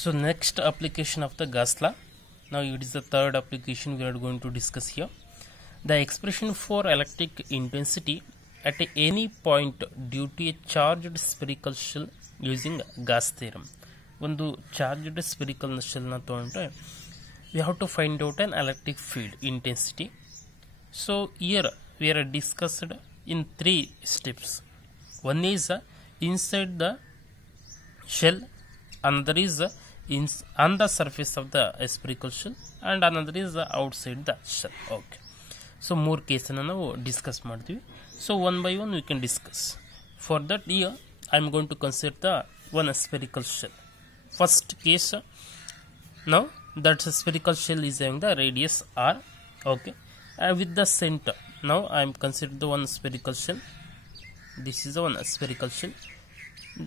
So next application of the Gauss law. Now it is the third application we are going to discuss here. The expression for electric intensity at any point due to a charged spherical shell using Gauss theorem. ಒಂದು charged spherical shell na ತಗೊಂಡ್ರೆ we have to find out an electric field intensity. So here we are discussed in 3 steps. One is inside the shell, another is on the surface of the spherical shell, and another is outside the shell. Okay, so more cases ನಾವು discuss ಮಾಡ್ತೀವಿ. So one by one we can discuss. For that, here I am going to consider the one spherical shell. First case, now that spherical shell is having the radius r. Okay, with the center. Now I am considering the one spherical shell. This is the one spherical shell.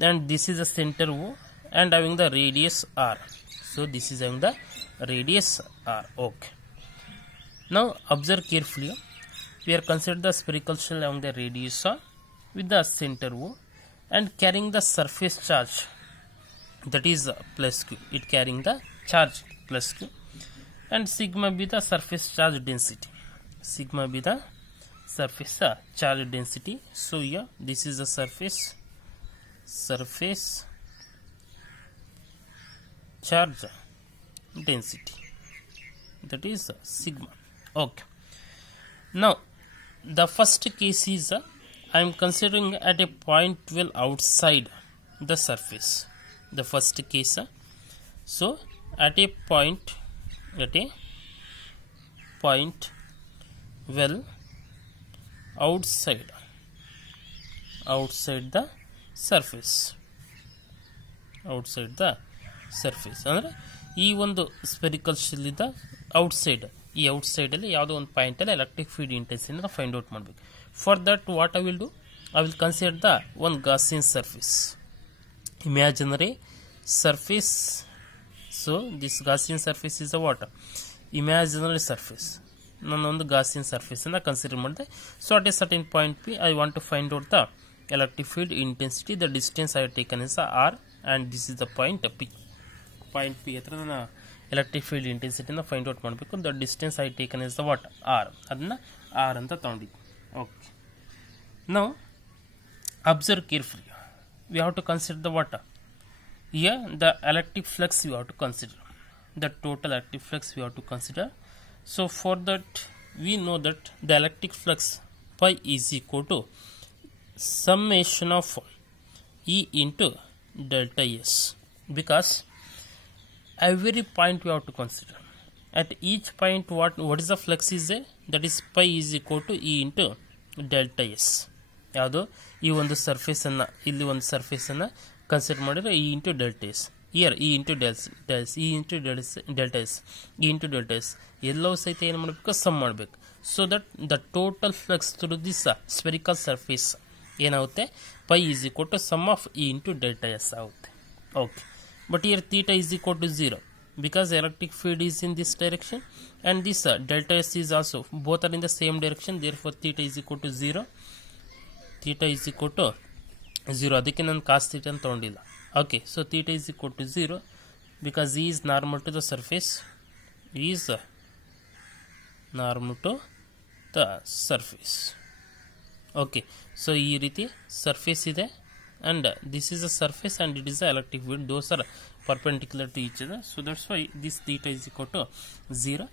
Then this is the center O and having the radius r. So this is having the radius r. Okay. Now observe carefully. We are considering the spherical shell having the radius r with the center O and carrying the surface charge, that is plus q. It carrying the charge plus q, and sigma be the surface charge density. Sigma be the surface charge density. So here this is the surface charge density, that is sigma. Okay. Now the first case is I am considering at a point well outside the surface. The first case, so at a point well outside the surface, ಅಂದ್ರೆ ಈ ಒಂದು spherical shell ಇದ್ದ outside, ಈ outside ಅಲ್ಲಿ ಯಾವುದೋ ಒಂದು point ಅಲ್ಲಿ electric field intensity find out ಮಾಡಬೇಕು. For that what I will do, I will consider the one Gaussian surface, imaginary surface. So this Gaussian surface is a what? Imaginary surface. ನಾನು ಒಂದು Gaussian surface ಅನ್ನು consider ಮಾಡಿದೆ. So at a certain point P, I want to find out the electric field intensity. The distance I have taken is R, and this is the point P. Point P ಹತ್ರ ನಾನು electric field intensity ನ find out ಮಾಡಬೇಕು. The distance I taken is the what? R. ಅದನ್ನ R ಅಂತ ತಗೊಂಡಿದ್ದೆ. Okay. Now observe carefully. We have to consider the what? Here the electric flux we have to consider. The total electric flux we have to consider. So for that we know that the electric flux pi is equal to summation of E into delta S, because every point we have to consider. At each point what is the flux is there? That is pi is equal to E into delta S. ಯಾವುದು ಈ ಒಂದು surface ಅನ್ನ, ಇಲ್ಲಿ ಒಂದು surface ಅನ್ನ consider ಮಾಡಿದ್ರೆ E into delta S. Here E into E into delta S ಎಲ್ಲವೂ ಸಹಿತ ಏನು ಮಾಡಬೇಕು? ಸಮ್ ಮಾಡಬೇಕು. So that the total flux through this spherical surface ಏನಾಗುತ್ತೆ? Phi is equal to sum of E into delta S ಆಗುತ್ತೆ. Okay, but here theta is equal to 0 because electric field is in this direction and this delta s is also, both are in the same direction, therefore theta is equal to 0. Theta is equal to 0. ಅದಕ್ಕೆ ನಾನು cos theta ಅಂತ ತಗೊಂಡಿಲ್ಲ. Okay, so theta is equal to 0 because E is normal to the surface. E is normal to the surface. Okay, so ಈ ರೀತಿ surface ಇದೆ and this is a surface and it is the electric field. Those are perpendicular to each other. So that's why this theta is equal to 0.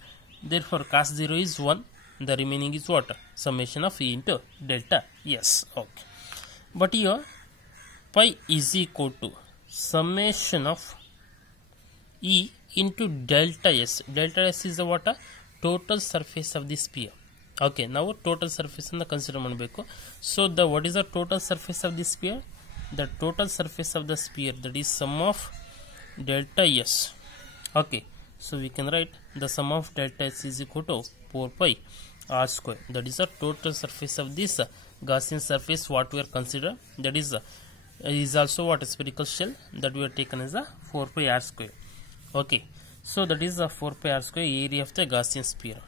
Therefore cos 0 is 1. The remaining is what? Summation of E into delta S. Okay. But here pi is equal to summation of E into delta S. Delta S is the what? Total surface of the sphere. Okay. Now total surface ಅನ್ನು consider ಮಾಡಬೇಕು. So the what is the total surface of the sphere? The total surface of the sphere, that is sum of delta S. Okay. So we can write the sum of delta S is equal to 4 pi r square. That is the total surface of this Gaussian surface what we are consider. That is also what? A spherical shell that we are taken as a 4 pi r square. Okay, so that is the 4 pi r square area of the Gaussian sphere.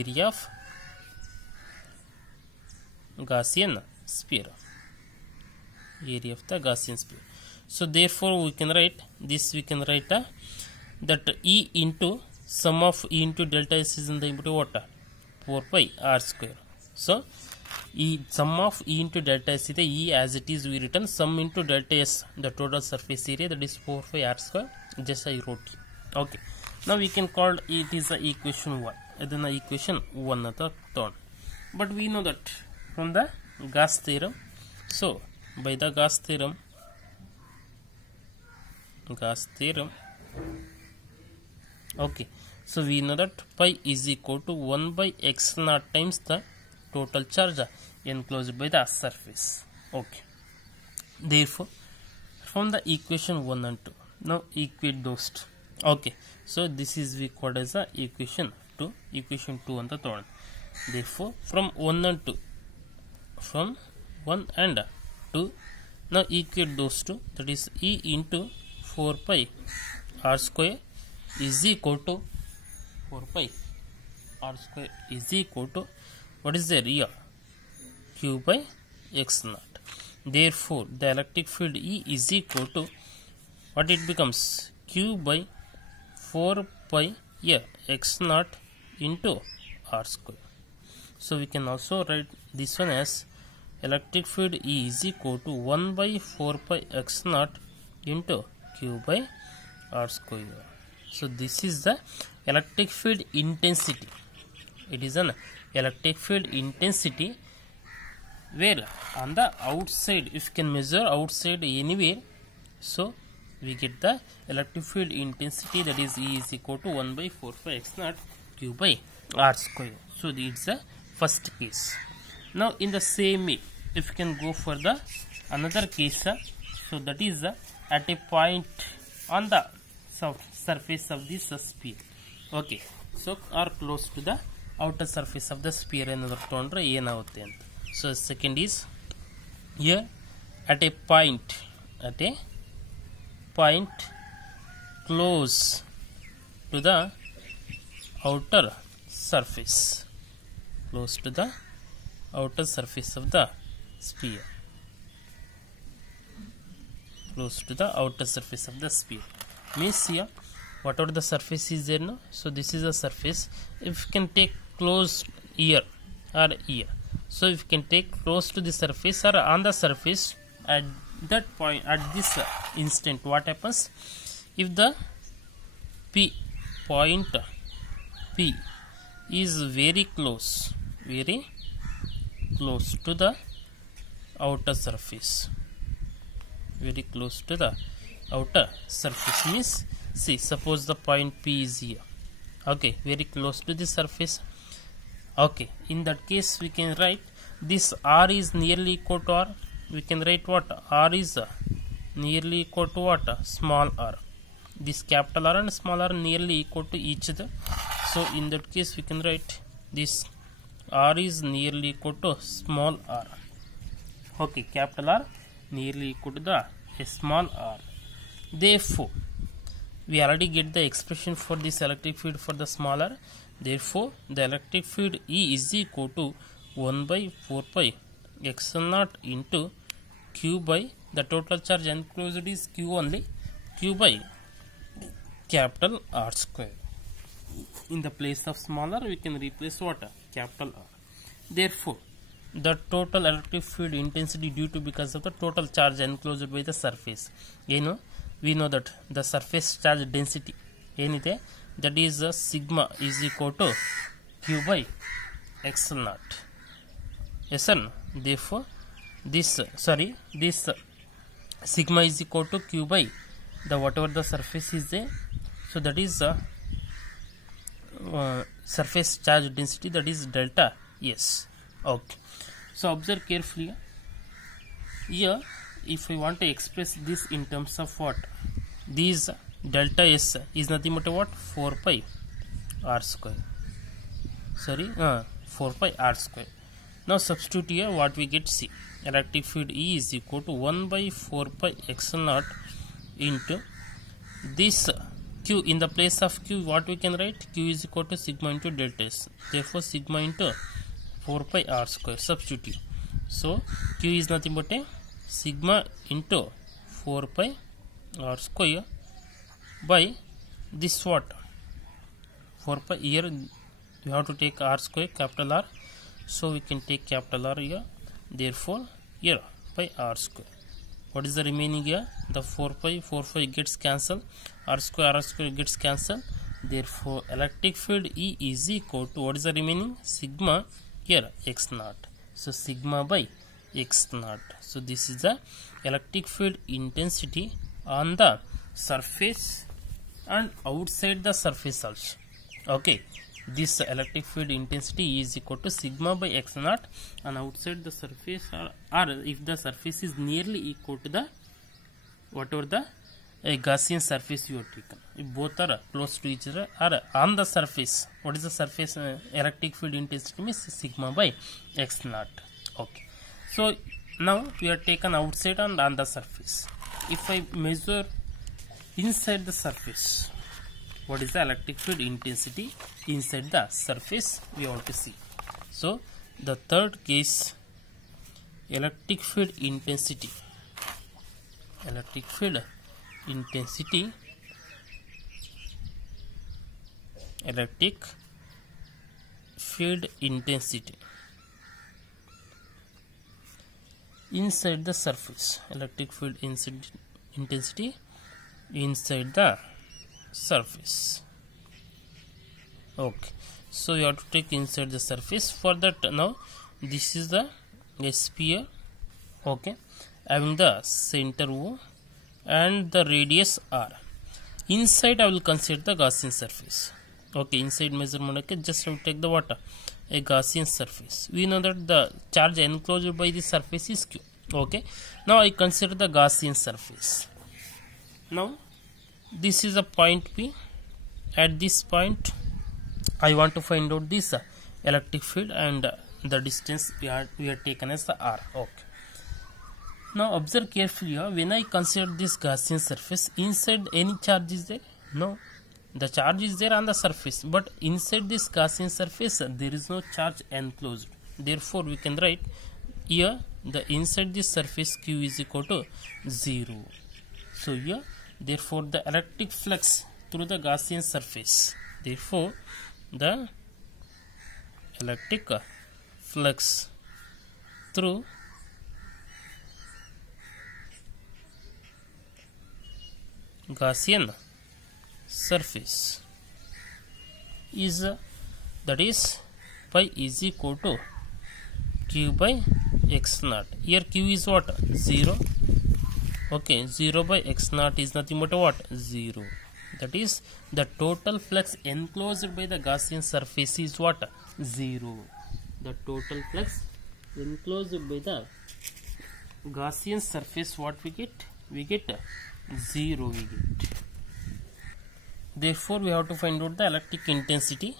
Area of Gaussian sphere. Area of the Gaussian sphere. So therefore we can write this, we can write that E into sum of E into delta S is in the input what? 4 pi r square. So E sum of E into delta S is the E as it is we written sum into delta S, the total surface area, that is 4 pi r square, just I wrote. Okay, now we can call it is the equation 1. Then the equation 1 at the third. But we know that from the Gauss theorem. So by the Gauss theorem, okay, so we know that pi is equal to 1 by x naught times the total charge enclosed by the surface. Okay, therefore from the equation 1 and 2, now equate those two. Okay, so this is we called as a equation 2 on the third. Therefore from 1 and 2, from 1 and 2, now equate those two, that is E into 4 pi r square is equal to 4 pi r square is equal to what is there here? Q by x naught. Therefore the electric field E is equal to what it becomes? Q by 4 pi x naught into r square. So we can also write this one as electric field E is equal to 1 by 4 pi x naught into Q by r square. So this is the electric field intensity. It is an electric field intensity where on the outside, if you can measure outside anywhere, so we get the electric field intensity, that is E is equal to 1 by 4 pi x naught Q by r square. So it's the first case. Now in the same way, if you can go for the another case, so that is at a point on the surface of this sphere. Okay, so or close to the outer surface of the sphere another tondre enagutte anta. So second is here at a point close to the outer surface, close to the outer surface of the sphere, close to the outer surface of the sphere means here whatever the surface is there now. So this is a surface. If you can take close here or here, so if you can take close to the surface or on the surface at that point, at this instant, what happens? If the point P is very close to the outer surface, very close to the outer surface means, see, suppose the point P is here, okay, very close to the surface. Okay, in that case we can write this R is nearly equal to R. We can write what? R is nearly equal to what? Small r. This capital R and small r nearly equal to each other. So in that case we can write this R is nearly equal to small r. Okay, capital R nearly equal to the small r. Therefore we already get the expression for this electric field for the smaller. Therefore the electric field E is equal to 1 by 4 pi x naught into Q by the total charge enclosed is Q only, Q by capital R square. In the place of smaller we can replace what? Capital R. Therefore the total electric field intensity due to because of the total charge enclosed by the surface. We know that the surface charge density enide, that is sigma is equal to Q by x naught. Yes sir. Therefore this sigma is equal to Q by the whatever the surface is there, so that is surface charge density, that is delta S. Okay, so observe carefully here. If I want to express this in terms of what, these delta S is nothing but what? 4 pi r square. 4 pi r square. Now substitute here what we get. See, electric field E is equal to 1 by 4 pi x naught into this Q. In the place of Q, what we can write? Q is equal to sigma into delta S. Therefore sigma into 4 pi r square. Substitute. So Q is nothing but a sigma into 4 pi r square by this what 4 pi. Here you have to take r square capital R, so we can take capital R here, therefore here by r square. What is the remaining here? The 4 pi gets cancelled, r square gets cancelled, therefore electric field E is equal to what is the remaining? Sigma here x naught, so sigma by x naught. So this is the electric field intensity on the surface and outside the surface also. Okay, this electric field intensity is equal to sigma by x naught, and outside the surface or if the surface is nearly equal to the whatever the Gaussian surface you have taken, if both are close to each other or on the surface, what is the surface electric field intensity means sigma by x naught. Okay, so now we are taken outside and on the surface. If I measure inside the surface, what is the electric field intensity inside the surface we want to see. So the third case, electric field intensity inside the surface, electric field intensity inside the surface. Okay, so you have to take inside the surface. For that, now this is the sphere, okay, having the center O and the radius R. Inside I will consider the Gaussian surface. Okay, inside measurement, okay, just have to take the water, a Gaussian surface. We know that the charge enclosed by the surface is Q. Okay, now I consider the Gaussian surface. Now this is a point P. At this point I want to find out this electric field, and the distance we are taken as the R. Okay, now observe carefully here. When I consider this Gaussian surface, inside any charge is there? No, the charge is there on the surface, but inside this Gaussian surface there is no charge enclosed. Therefore we can write here the inside this surface Q is equal to 0. So here, therefore the electric flux through the Gaussian surface, therefore the electric flux through Gaussian surface is that is pi is equal to Q by x naught. Here Q is what? 0. Okay, 0 by x naught is nothing but what? 0. That is the total flux enclosed by the Gaussian surface is what? 0. The total flux enclosed by the Gaussian surface, what we get? We get 0. We get. Therefore, we have to find out the electric intensity.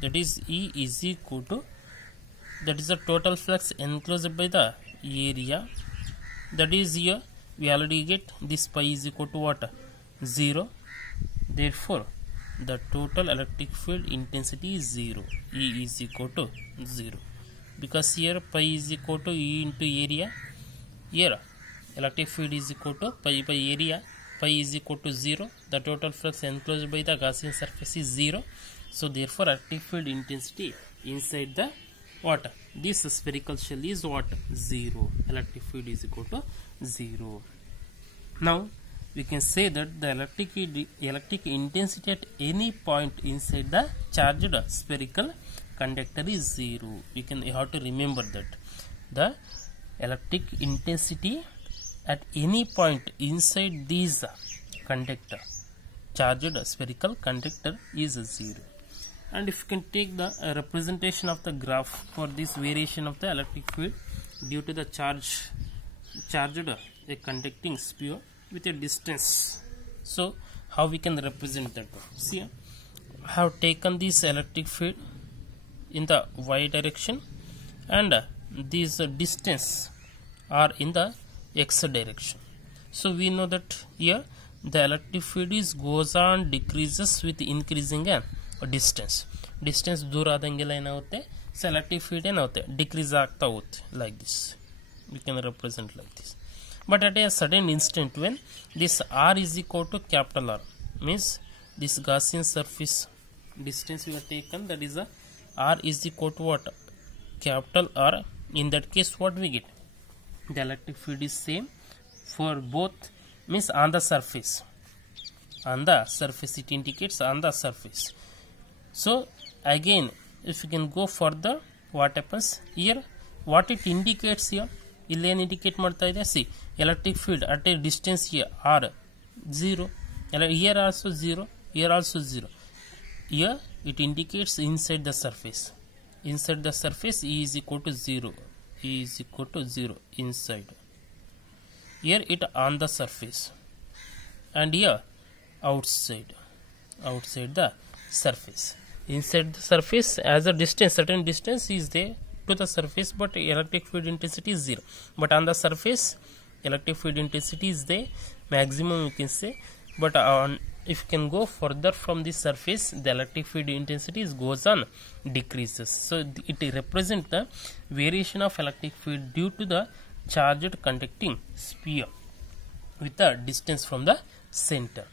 That is E is equal to, that is the total flux enclosed by the area. That is here we already get this pi is equal to what? 0. Therefore the total electric field intensity is 0. E is equal to 0, because here pi is equal to E into area. Here electric field is equal to pi by area. Pi is equal to 0. The total flux enclosed by the Gaussian surface is 0. So therefore electric field intensity inside the what? This spherical shell is what? 0. Electric field is equal to 0. Now we can say that the electric intensity at any point inside the charged spherical conductor is 0. You have to remember that the electric intensity at any point inside these conductor, charged spherical conductor, is 0. And if you can take the representation of the graph for this variation of the electric field due to the charged a conducting sphere with a distance. So how we can represent that? See, I have taken this electric field in the y direction, and this distance are in the x direction. So we know that here the electric field is goes on decreases with increasing distance. Distance दूर आದಂಗೆಲ್ಲ ಏನಾಗುತ್ತೆ, so electric field ಏನಾಗುತ್ತೆ decrease ಆಗ್ತಾ ಹೋಗುತ್ತೆ like this we can represent like this. But at a certain instant when this r is equal to capital R, means this Gaussian surface distance we have taken, that is a r is equal to what, capital R. In that case what we get, the electric field is same for both, means on the surface, it indicates on the surface. So again if you can go further, what happens here, what it indicates here, ಇಲ್ಲೇನು indicate ಮಾಡ್ತಾ ಇದೆ, see electric field at a distance here are 0, here also 0, here also 0. Here it indicates inside the surface, E is equal to 0, E is equal to 0 inside. Here it on the surface, and here outside the surface. Inside the surface, as a distance, certain distance is there to the surface, but electric field intensity is 0. But on the surface electric field intensity is there, maximum you can say. But if you can go further from the surface, the electric field intensity goes on decreases. So it represents the variation of electric field due to the charged conducting sphere with the distance from the center.